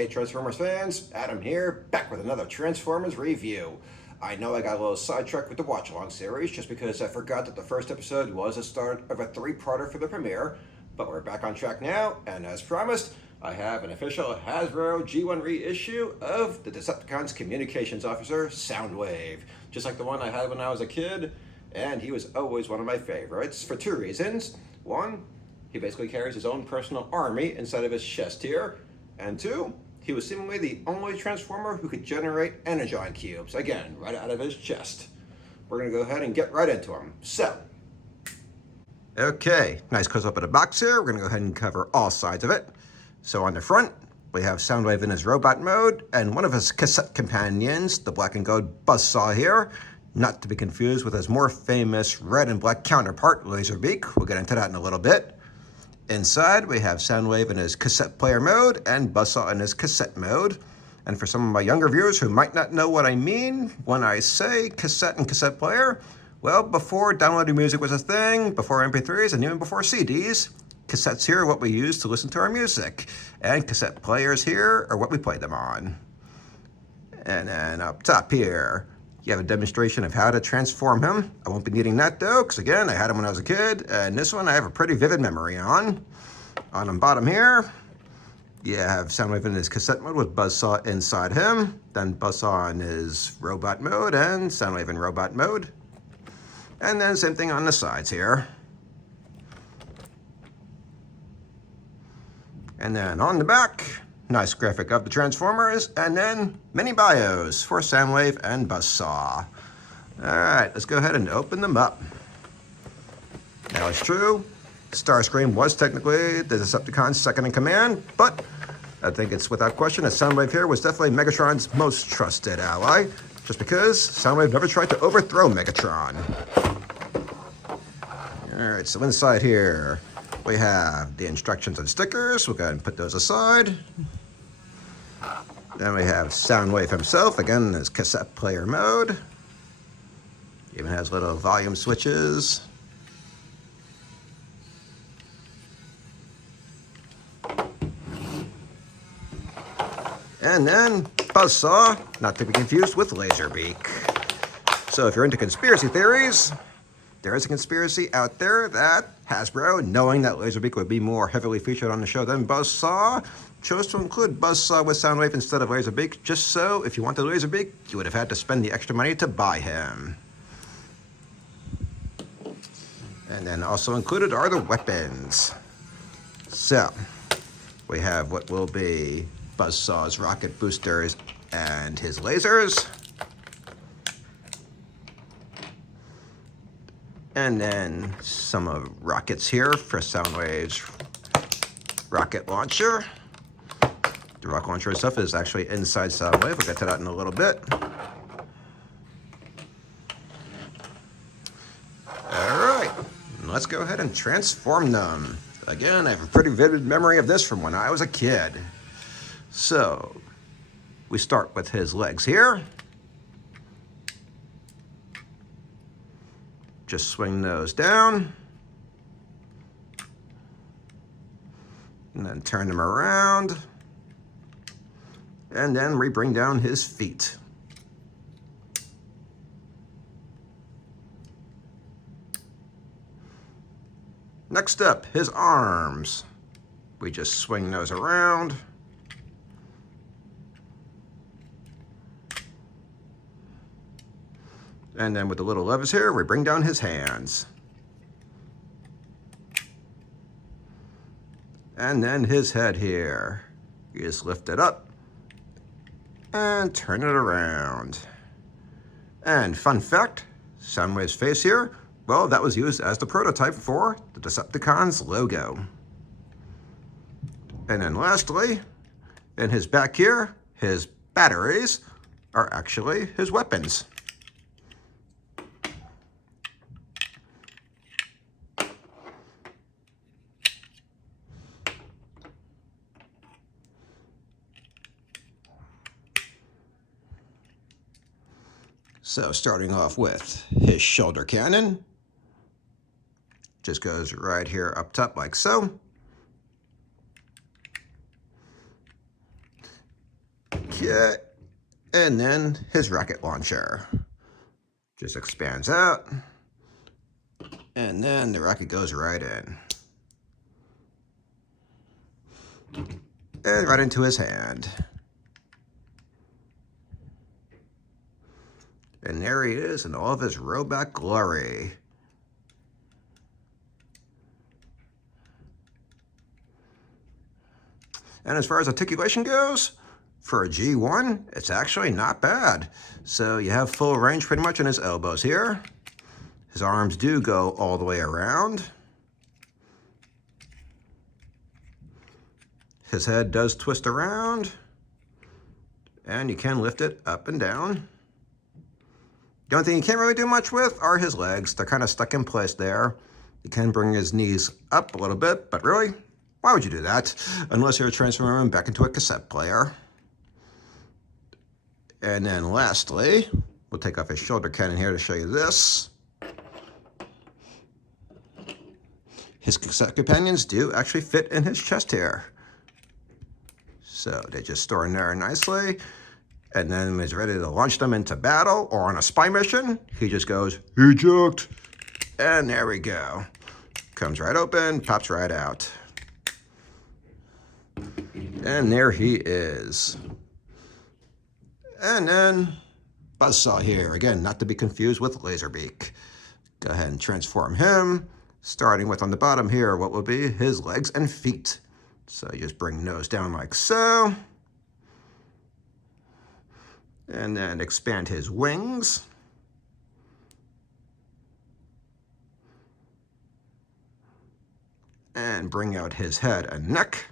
Hey Transformers fans, Adam here, back with another Transformers review. I know I got a little sidetracked with the watch-along series just because I forgot that the first episode was the start of a three-parter for the premiere, but we're back on track now, and as promised, I have an official Hasbro G1 reissue of the Decepticons Communications Officer, Soundwave, just like the one I had when I was a kid, and he was always one of my favorites for two reasons. One, he basically carries his own personal army inside of his chest here, and two, he was seemingly the only Transformer who could generate Energon cubes, again, right out of his chest. We're going to go ahead and get right into him. So, okay, nice close-up of the box here. We're going to go ahead and cover all sides of it. So on the front, we have Soundwave in his robot mode, and one of his cassette companions, the black and gold buzzsaw here, not to be confused with his more famous red and black counterpart, Laserbeak. We'll get into that in a little bit. Inside, we have Soundwave in his cassette player mode and Buzzsaw in his cassette mode. And for some of my younger viewers who might not know what I mean when I say cassette and cassette player, well, before downloading music was a thing, before MP3s, and even before CDs, cassettes here are what we use to listen to our music. And cassette players here are what we play them on. And then up top here, you have a demonstration of how to transform him. I won't be needing that though, because again, I had him when I was a kid, and this one I have a pretty vivid memory on. On the bottom here, you have Soundwave in his cassette mode with Buzzsaw inside him, then Buzzsaw in his robot mode, and Soundwave in robot mode. And then same thing on the sides here. And then on the back, nice graphic of the Transformers, and then mini bios for Soundwave and Buzzsaw. Alright, let's go ahead and open them up. Now it's true, Starscream was technically the Decepticon's second in command, but I think it's without question that Soundwave here was definitely Megatron's most trusted ally, just because Soundwave never tried to overthrow Megatron. Alright, so inside here, we have the instructions and stickers. We'll go ahead and put those aside. Then we have Soundwave himself, again in his cassette player mode. Even has little volume switches. And then Buzzsaw, not to be confused with Laserbeak. So if you're into conspiracy theories, there is a conspiracy out there that Hasbro, knowing that Laserbeak would be more heavily featured on the show than Buzzsaw, chose to include Buzzsaw with Soundwave instead of Laserbeak, just so if you wanted Laserbeak, you would have had to spend the extra money to buy him. And then also included are the weapons. So, we have what will be Buzzsaw's rocket boosters and his lasers. And then some of rockets here for Soundwave's rocket launcher. The rocket launcher itself is actually inside Soundwave. We'll get to that in a little bit. Alright, let's go ahead and transform them. Again, I have a pretty vivid memory of this from when I was a kid. So, we start with his legs here. Just swing those down. And then turn them around. And then we bring down his feet. Next up, his arms. We just swing those around. And then with the little levers here, we bring down his hands. And then his head here. You just lift it up and turn it around. And fun fact, Soundwave's face here, well, that was used as the prototype for the Decepticons logo. And then lastly, in his back here, his batteries are actually his weapons. So starting off with his shoulder cannon, just goes right here up top like so. Okay, and then his rocket launcher just expands out, and then the rocket goes right in. And right into his hand. And there he is in all of his robot glory. And as far as articulation goes, for a G1, it's actually not bad. So you have full range pretty much in his elbows here. His arms do go all the way around. His head does twist around, and you can lift it up and down. The only thing you can't really do much with are his legs. They're kind of stuck in place there. You can bring his knees up a little bit, but really, why would you do that? Unless you're transforming him back into a cassette player. And then lastly, we'll take off his shoulder cannon here to show you this. His cassette companions do actually fit in his chest here. So they just store in there nicely. And then when he's ready to launch them into battle or on a spy mission, he just goes, eject. And there we go. Comes right open, pops right out. And there he is. And then Buzzsaw here. Again, not to be confused with Laserbeak. Go ahead and transform him. Starting with on the bottom here, what will be his legs and feet. So you just bring nose down like so. And then expand his wings. And bring out his head and neck.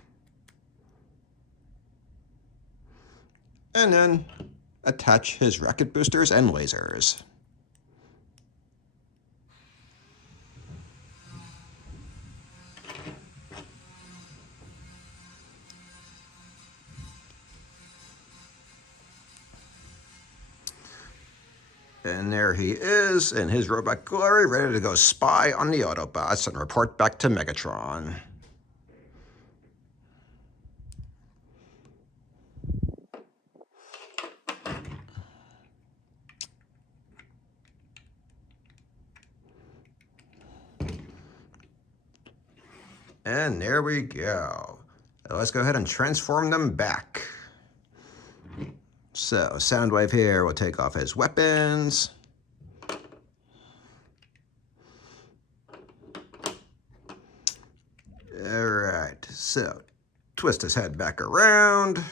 And then attach his rocket boosters and lasers. And there he is in his robot glory, ready to go spy on the Autobots and report back to Megatron. And there we go. Let's go ahead and transform them back. So Soundwave here will take off his weapons. All right, so twist his head back around,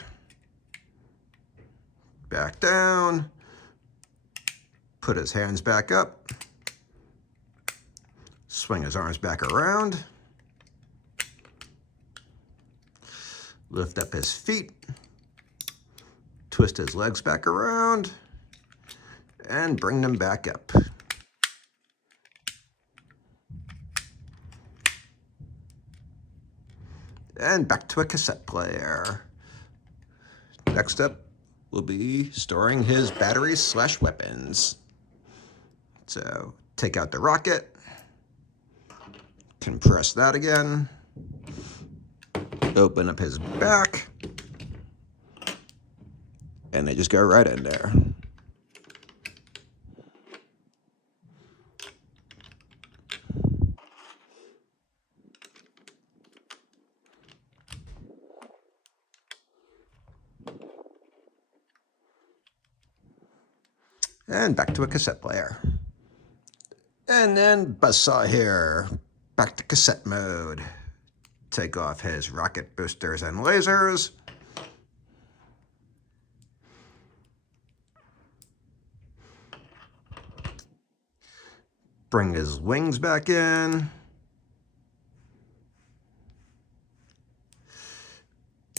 back down, put his hands back up, swing his arms back around, lift up his feet, twist his legs back around, and bring them back up. And back to a cassette player. Next up will be storing his batteries / weapons. So take out the rocket, compress that again, open up his back, and they just go right in there. And back to a cassette player. And then Buzzsaw here, back to cassette mode. Take off his rocket boosters and lasers. Bring his wings back in.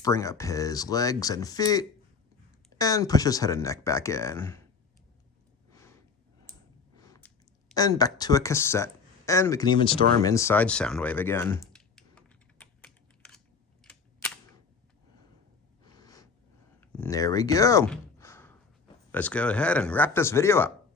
Bring up his legs and feet, and push his head and neck back in. And back to a cassette. And we can even store him inside Soundwave again. And there we go. Let's go ahead and wrap this video up.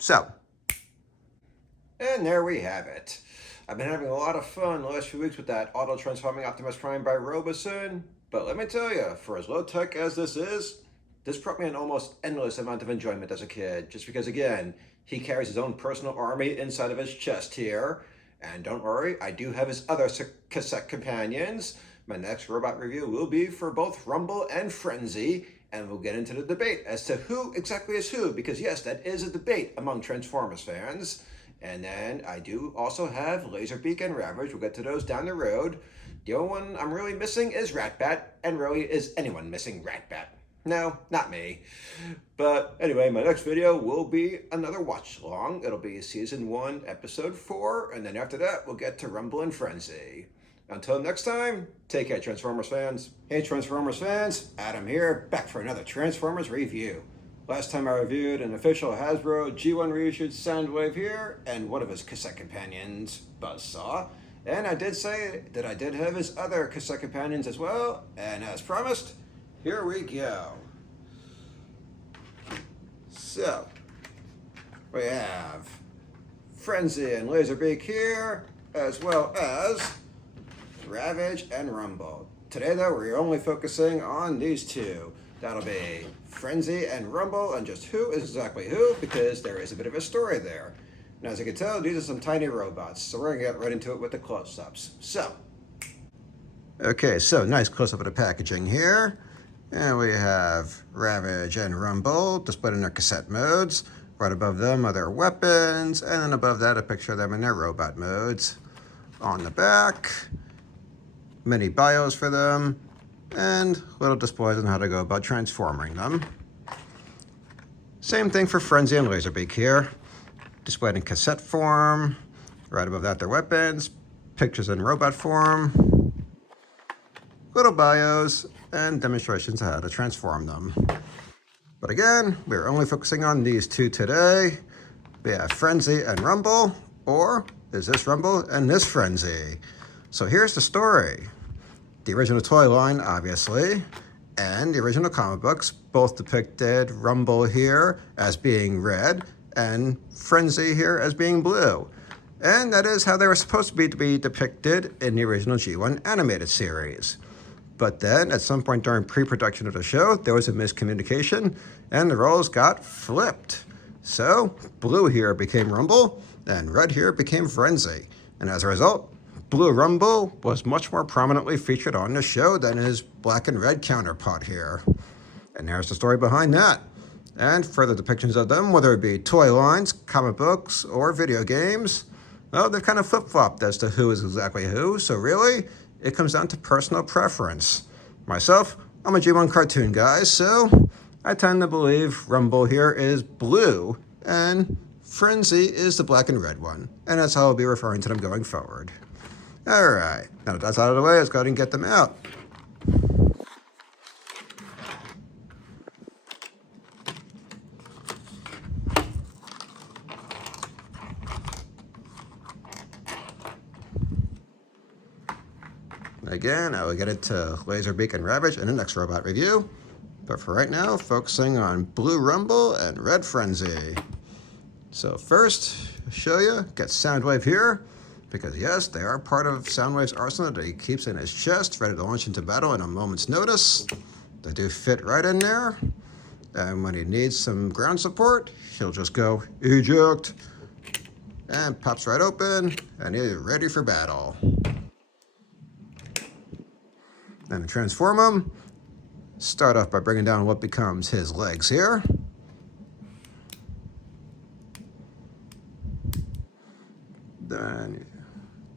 And there we have it. I've been having a lot of fun the last few weeks with that auto-transforming Optimus Prime by Roboson. But let me tell you, for as low-tech as this is, This brought me an almost endless amount of enjoyment as a kid, just because, again, he carries his own personal army inside of his chest here. And don't worry, I do have his other cassette companions. My next robot review will be for both Rumble and Frenzy, and we'll get into the debate as to who exactly is who, because yes, that is a debate among Transformers fans. And then I do also have Laserbeak and Ravage. We'll get to those down the road. The only one I'm really missing is Ratbat, and really, is anyone missing Ratbat? No, not me. But anyway, my next video will be another watch along. It'll be season 1, episode 4, and then after that, we'll get to Rumble and Frenzy. Until next time, take care, Transformers fans. Hey, Transformers fans, Adam here, back for another Transformers review. Last time I reviewed an official Hasbro G1 reissued Soundwave here, and one of his cassette companions, Buzzsaw. And I did say that I did have his other cassette companions as well, and as promised, here we go. So, we have Frenzy and Laserbeak here, as well as Ravage and Rumble. Today though, we're only focusing on these two. That'll be Frenzy and Rumble, and just who is exactly who, because there is a bit of a story there. And as you can tell, these are some tiny robots, so we're gonna get right into it with the close-ups. Okay, so nice close-up of the packaging here. And we have Ravage and Rumble displayed in their cassette modes. Right above them are their weapons, and then above that a picture of them in their robot modes. On the back, many bios for them, and little displays on how to go about transforming them. Same thing for Frenzy and Laserbeak here. Displayed in cassette form. Right above that, their weapons, pictures in robot form, little bios, and demonstrations of how to transform them. But again, we're only focusing on these two today. We have Frenzy and Rumble, or is this Rumble and this Frenzy? So here's the story. The original toy line, obviously, and the original comic books both depicted Rumble here as being red and Frenzy here as being blue. And that is how they were supposed to be depicted in the original G1 animated series. But then, at some point during pre-production of the show, there was a miscommunication, and the roles got flipped. So, blue here became Rumble, and red here became Frenzy. And as a result, Blue Rumble was much more prominently featured on the show than his black and red counterpart here. And there's the story behind that. And further depictions of them, whether it be toy lines, comic books, or video games, well, they've kind of flip-flopped as to who is exactly who, so really, it comes down to personal preference. Myself, I'm a G1 cartoon guy, so I tend to believe Rumble here is blue, and Frenzy is the black and red one, and that's how I'll be referring to them going forward. Alright, now that that's out of the way, let's go ahead and get them out. Again, I will get into Laserbeak and Ravage in the next robot review. But for right now, focusing on Blue Rumble and Red Frenzy. So first, show you, get Soundwave here. Because yes, they are part of Soundwave's arsenal that he keeps in his chest, ready to launch into battle in a moment's notice. They do fit right in there. And when he needs some ground support, he'll just go eject. And pops right open, and he's ready for battle. And to transform him, start off by bringing down what becomes his legs here. Then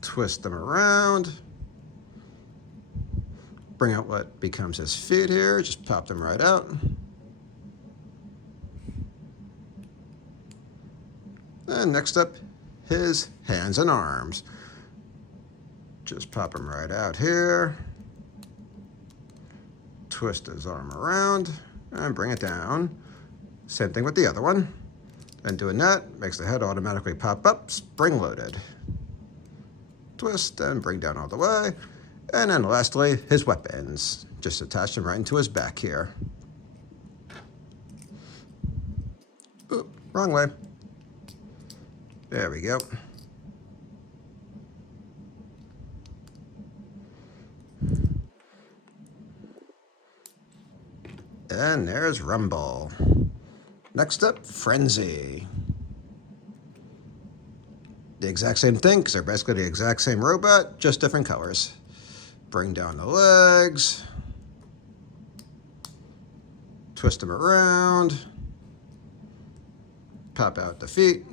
twist them around. Bring out what becomes his feet here, just pop them right out. And next up, his hands and arms. Just pop them right out here. Twist his arm around and bring it down. Same thing with the other one. And doing that makes the head automatically pop up, spring-loaded. Twist and bring down all the way. And then lastly, his weapons. Just attach them right into his back here. Oop, wrong way. There we go. And there's Rumble. Next up, Frenzy. The exact same thing, because they're basically the exact same robot, just different colors. Bring down the legs. Twist them around. Pop out the feet.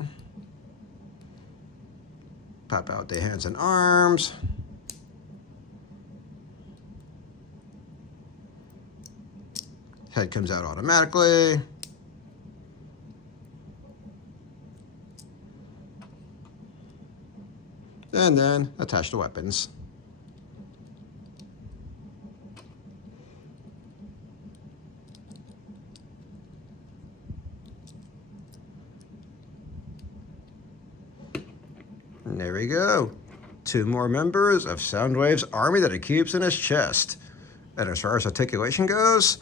Pop out the hands and arms. Head comes out automatically. And then attach the weapons. And there we go. 2 more members of Soundwave's army that he keeps in his chest. And as far as articulation goes,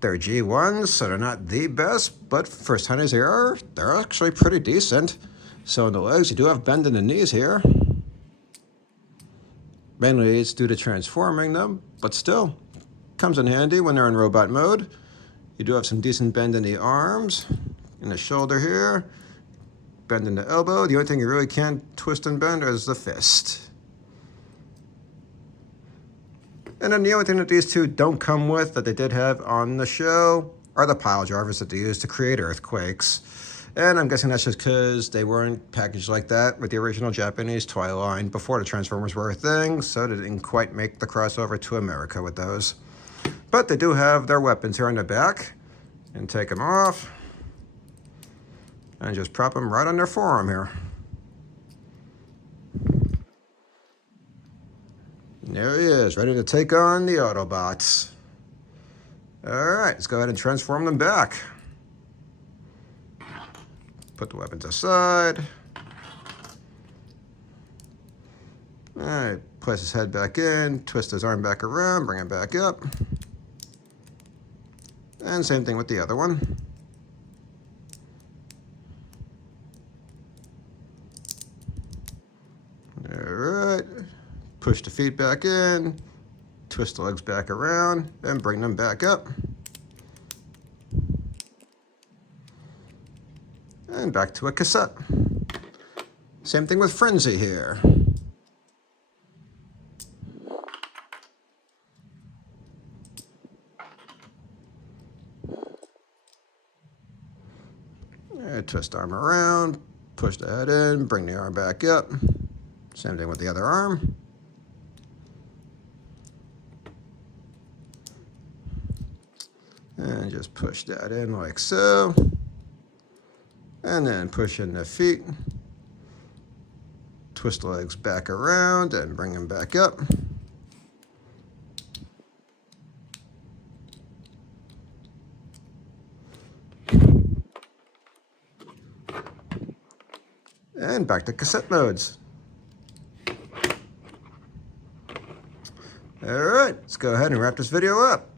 they're G1s, so they're not the best, but for as tiny as they are, they're actually pretty decent. So in the legs, you do have bend in the knees here. Mainly it's due to transforming them, but still, comes in handy when they're in robot mode. You do have some decent bend in the arms, in the shoulder here, bend in the elbow. The only thing you really can't twist and bend is the fist. And then the only thing that these two don't come with that they did have on the show are the pile drivers that they use to create earthquakes. And I'm guessing that's just because they weren't packaged like that with the original Japanese toy line before the Transformers were a thing, so they didn't quite make the crossover to America with those. But they do have their weapons here on the back, and take them off, and just prop them right on their forearm here. And there he is, ready to take on the Autobots. All right, let's go ahead and transform them back. Put the weapons aside. All right, place his head back in, twist his arm back around, bring it back up. And same thing with the other one. All right, push the feet back in, twist the legs back around, and bring them back up. And back to a cassette. Same thing with Frenzy here. And twist arm around, push the head in, bring the arm back up. Same thing with the other arm. And just push that in like so. And then push in the feet, twist the legs back around and bring them back up. And back to cassette modes. All right, let's go ahead and wrap this video up.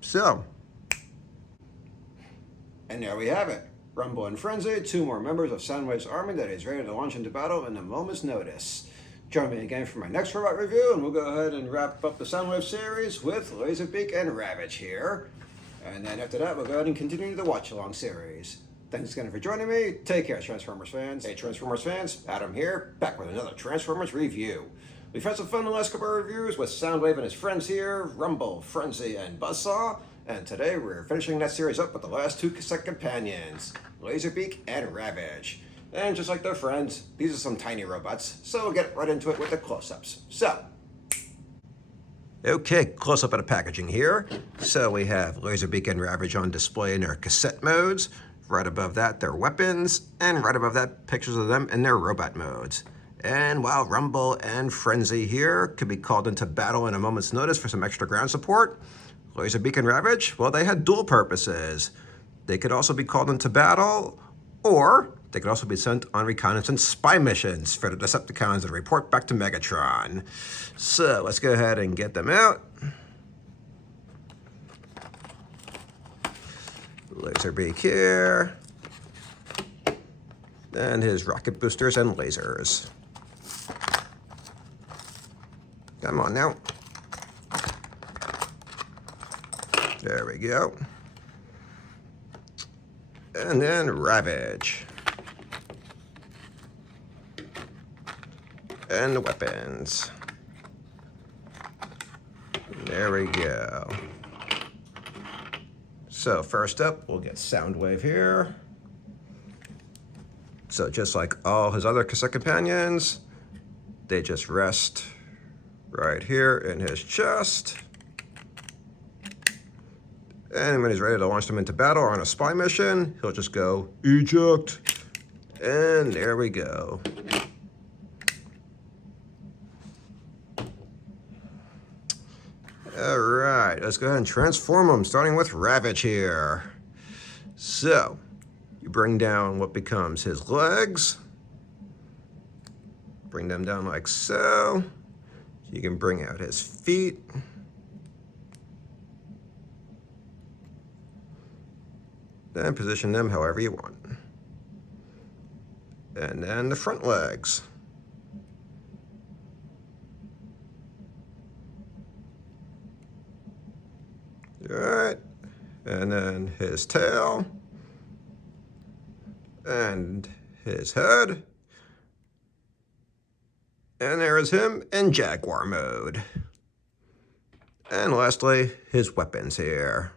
And there we have it. Rumble and Frenzy, 2 more members of Soundwave's army that is ready to launch into battle in a moment's notice. Join me again for my next robot review, and we'll go ahead and wrap up the Soundwave series with Laserbeak and Ravage here. And then after that, we'll go ahead and continue the watch-along series. Thanks again for joining me. Take care, Transformers fans. Hey, Transformers fans, Adam here, back with another Transformers review. We've had some fun in the last couple of reviews with Soundwave and his friends here, Rumble, Frenzy, and Buzzsaw. And today we're finishing that series up with the last 2 cassette companions, Laserbeak and Ravage. And just like their friends, these are some tiny robots, so we'll get right into it with the close-ups. Okay, close-up of the packaging here. So we have Laserbeak and Ravage on display in their cassette modes. Right above that, their weapons. And right above that, pictures of them in their robot modes. And while Rumble and Frenzy here could be called into battle in a moment's notice for some extra ground support, Laserbeak and Ravage, well, they had dual purposes. They could also be called into battle, or they could also be sent on reconnaissance spy missions for the Decepticons to report back to Megatron. So let's go ahead and get them out. Laserbeak here. And his rocket boosters and lasers. Come on now. There we go. And then Ravage. And the weapons. There we go. So first up, we'll get Soundwave here. So just like all his other cassette companions, they just rest right here in his chest. And when he's ready to launch them into battle or on a spy mission, he'll just go, eject. And there we go. All right, let's go ahead and transform them, starting with Ravage here. So, you bring down what becomes his legs. Bring them down like so. You can bring out his feet. Then position them however you want. And then the front legs. All right, and then his tail, and his head, and there is him in Jaguar mode. And lastly, his weapons here.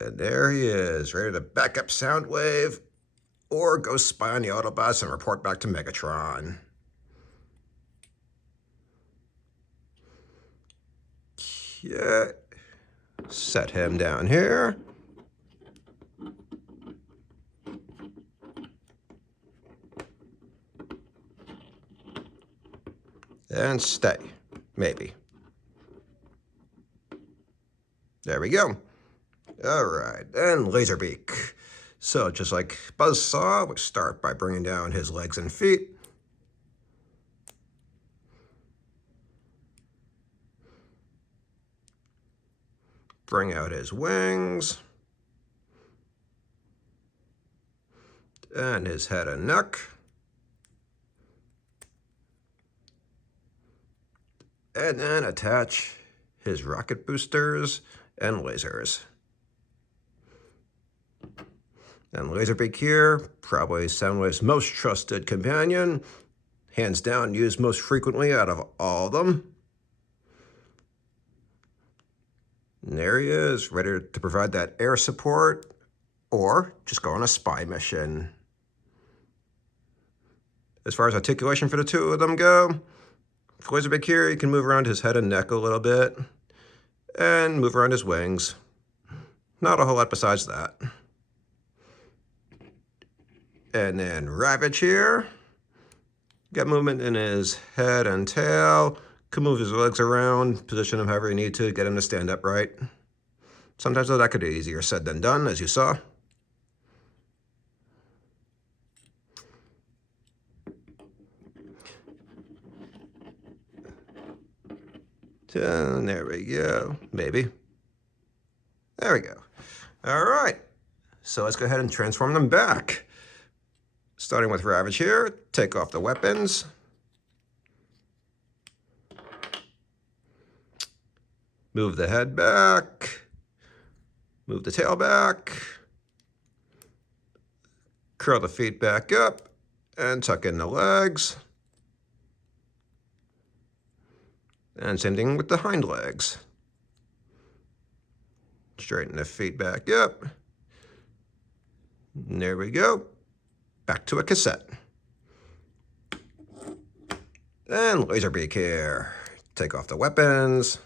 And there he is, ready to back up Soundwave or go spy on the Autobots and report back to Megatron. Yeah. Set him down here. And stay, maybe. There we go. All right, and Laserbeak. So just like Buzzsaw, we start by bringing down his legs and feet. Bring out his wings. And his head and neck. And then attach his rocket boosters and lasers. And Laserbeak here, probably Soundwave's most trusted companion, hands down used most frequently out of all of them. And there he is, ready to provide that air support or just go on a spy mission. As far as articulation for the two of them go, for Laserbeak here, you can move around his head and neck a little bit and move around his wings. Not a whole lot besides that. And then Ravage here, got movement in his head and tail, can move his legs around, position him however you need to, get him to stand upright. Sometimes that could be easier said than done, as you saw. And there we go, maybe. There we go. All right, so let's go ahead and transform them back. Starting with Ravage here, take off the weapons. Move the head back. Move the tail back. Curl the feet back up and tuck in the legs. And same thing with the hind legs. Straighten the feet back up. And there we go. Back to a cassette. And Laserbeak here. Take off the weapons.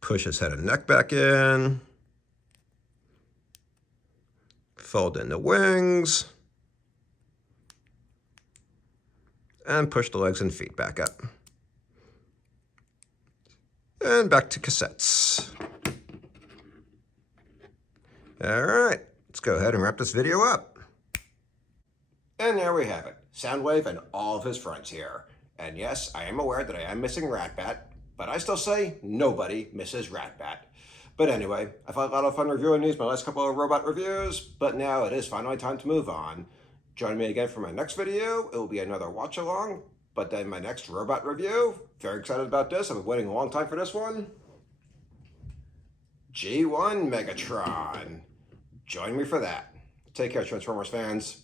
Push his head and neck back in. Fold in the wings. And push the legs and feet back up. And back to cassettes. All right, let's go ahead and wrap this video up. And there we have it. Soundwave, and all of his friends here. And yes, I am aware that I am missing Ratbat, but I still say nobody misses Ratbat. But anyway, I've had a lot of fun reviewing these my last couple of robot reviews, but now it is finally time to move on. Join me again for my next video. It will be another watch along, but then my next robot review. Very excited about this. I've been waiting a long time for this one. G1 Megatron. Join me for that. Take care, Transformers fans.